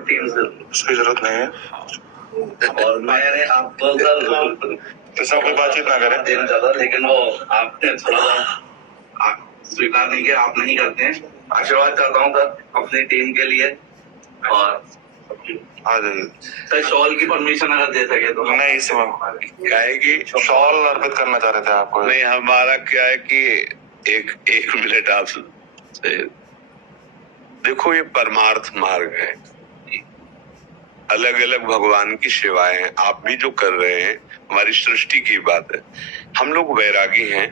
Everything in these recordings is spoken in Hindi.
टीम से उसकी जरूरत नहीं है। और मैंने आपको सर इसमें कोई बातचीत ना करें। देना चाहता, लेकिन वो आपने थोड़ा आप स्वीकार नहीं किया, आप नहीं करते हैं। आशीर्वाद चाहता हूँ सर अपनी टीम के लिए। और आ जाइए सर शॉल की परमिशन अगर दे सके तो। नहीं, इसमें क्या है कि शॉल अर्पित करना चाह रहे थे आपको। नहीं, हमारा क्या है कि एक मिनट आप देखो, ये परमार्थ मार्ग है, अलग अलग भगवान की सेवाएं हैं। आप भी जो कर रहे हैं हमारी सृष्टि की बात है। हम लोग वैरागी हैं,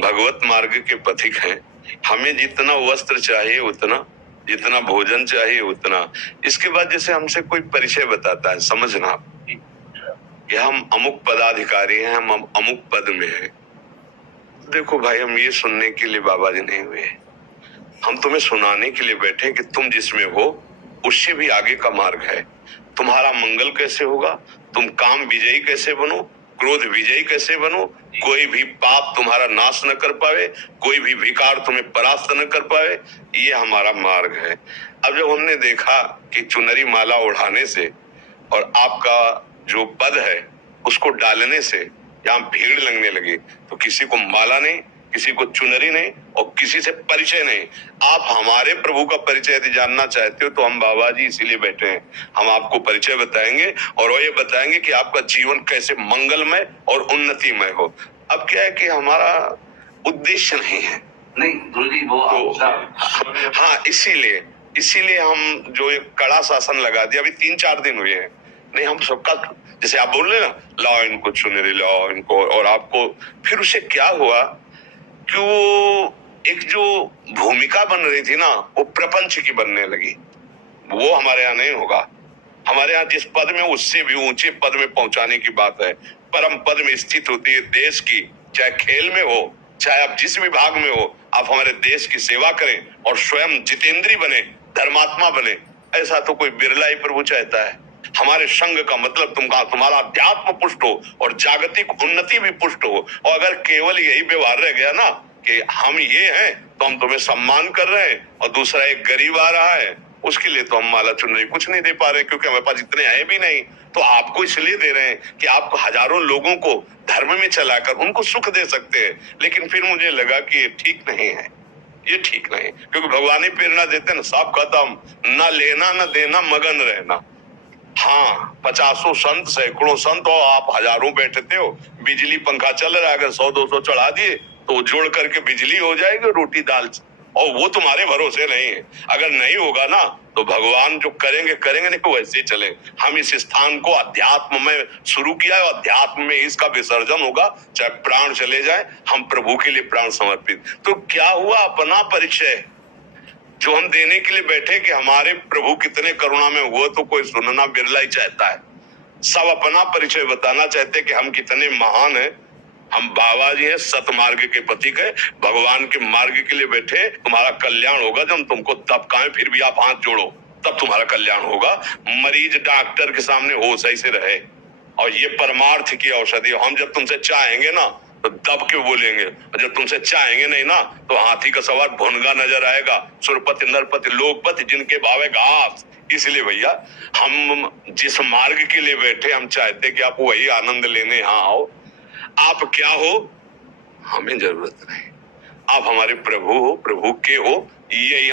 भगवत मार्ग के पथिक हैं। हमें जितना वस्त्र चाहिए उतना, जितना भोजन चाहिए उतना। इसके बाद जैसे हमसे कोई परिचय बताता है, समझना कि हम अमुक पदाधिकारी हैं, हम अमुक पद में हैं। देखो भाई, हम ये सुनने के लिए बाबा जी नहीं हुए, हम तुम्हें सुनाने के लिए बैठे कि तुम जिसमें हो उससे भी आगे का मार्ग है। तुम्हारा मंगल कैसे होगा, तुम काम विजयी कैसे बनो, क्रोध विजयी कैसे बनो, कोई भी पाप तुम्हारा नाश न कर पावे, कोई भी विकार तुम्हें परास्त न कर पावे, ये हमारा मार्ग है। अब जब हमने देखा कि चुनरी माला उड़ाने से और आपका जो पद है उसको डालने से यहाँ भीड़ लगने लगी, तो किसी को माला नहीं, किसी को चुनरी नहीं और किसी से परिचय नहीं। आप हमारे प्रभु का परिचय यदि जानना चाहते हो तो हम बाबा जी इसीलिए बैठे हैं। हम आपको परिचय बताएंगे और वो ये बताएंगे कि आपका जीवन कैसे मंगलमय और उन्नतिमय हो। अब क्या है कि हमारा उद्देश्य नहीं है। नहीं गुरु जी, वो तो हाँ, इसीलिए हम जो एक कड़ा शासन लगा दिया, अभी 3-4 दिन हुए हैं। नहीं, हम सबका जैसे आप बोल रहे ना, लाओ इनको चुनरी, लाओ इनको, और आपको फिर उसे क्या हुआ कि वो एक जो भूमिका बन रही थी ना, वो प्रपंच की बनने लगी। वो हमारे यहाँ नहीं होगा। हमारे यहाँ जिस पद में, उससे भी ऊंचे पद में पहुंचाने की बात है। परम पद में स्थित होती है देश की, चाहे खेल में हो, चाहे आप जिस विभाग में हो, आप हमारे देश की सेवा करें और स्वयं जितेंद्री बने, धर्मात्मा बने। ऐसा तो कोई बिरला ही प्रभु चाहता है। हमारे संघ का मतलब तुम्हारा अध्यात्म पुष्ट हो और जागतिक उन्नति भी पुष्ट हो। और अगर केवल यही व्यवहार रह गया ना कि हम ये हैं तो हम तुम्हें सम्मान कर रहे हैं, और दूसरा एक गरीब आ रहा है उसके लिए तो हम माला चुनरी कुछ नहीं दे पा रहे, क्योंकि हमारे पास इतने हैं भी नहीं। तो आपको इसलिए दे रहे हैं कि आप हजारों लोगों को धर्म में चलाकर उनको सुख दे सकते हैं। लेकिन फिर मुझे लगा कि ये ठीक नहीं है, ये ठीक नहीं, क्योंकि भगवान ही प्रेरणा देते हैं ना, सब खत्म, न लेना न देना, मगन रहना। हाँ, 50 संत, सैकड़ों संत और आप हजारों बैठते हो, बिजली पंखा चल रहा है, अगर 100-200 चढ़ा दिए तो जोड़ करके बिजली हो जाएगी, रोटी दाल, और वो तुम्हारे भरोसे नहीं है। अगर नहीं होगा ना तो भगवान जो करेंगे नहीं, तो वैसे चले। हम इस स्थान को अध्यात्म में शुरू किया है, अध्यात्म में इसका विसर्जन होगा, चाहे प्राण चले जाए, हम प्रभु के लिए प्राण समर्पित। तो क्या हुआ, अपना परिचय जो हम देने के लिए बैठे कि हमारे प्रभु कितने करुणा में हुए, तो कोई सुनना बिरला ही चाहता है। सब अपना परिचय बताना चाहते कि हम कितने महान हैं। हम बाबा जी हैं, सतमार्ग के प्रतीक है, भगवान के मार्ग के लिए बैठे। तुम्हारा कल्याण होगा जब तुमको तबकाएं, फिर भी आप हाथ जोड़ो, तब तुम्हारा कल्याण होगा। मरीज डॉक्टर के सामने होश ऐसे रहे, और ये परमार्थ की औषधि। हम जब तुमसे चाहेंगे ना तो दब के बोलेंगे, और जब तुमसे चाहेंगे नहीं ना तो हाथी का सवार भुनगा नजर आएगा। सुरपति नरपति लोकपति जिनके भावे घास। इसलिए भैया, हम जिस मार्ग के लिए बैठे, हम चाहते कि आप वही आनंद लेने यहाँ आओ। आप क्या हो हमें जरूरत नहीं, आप हमारे प्रभु हो, प्रभु के हो, यही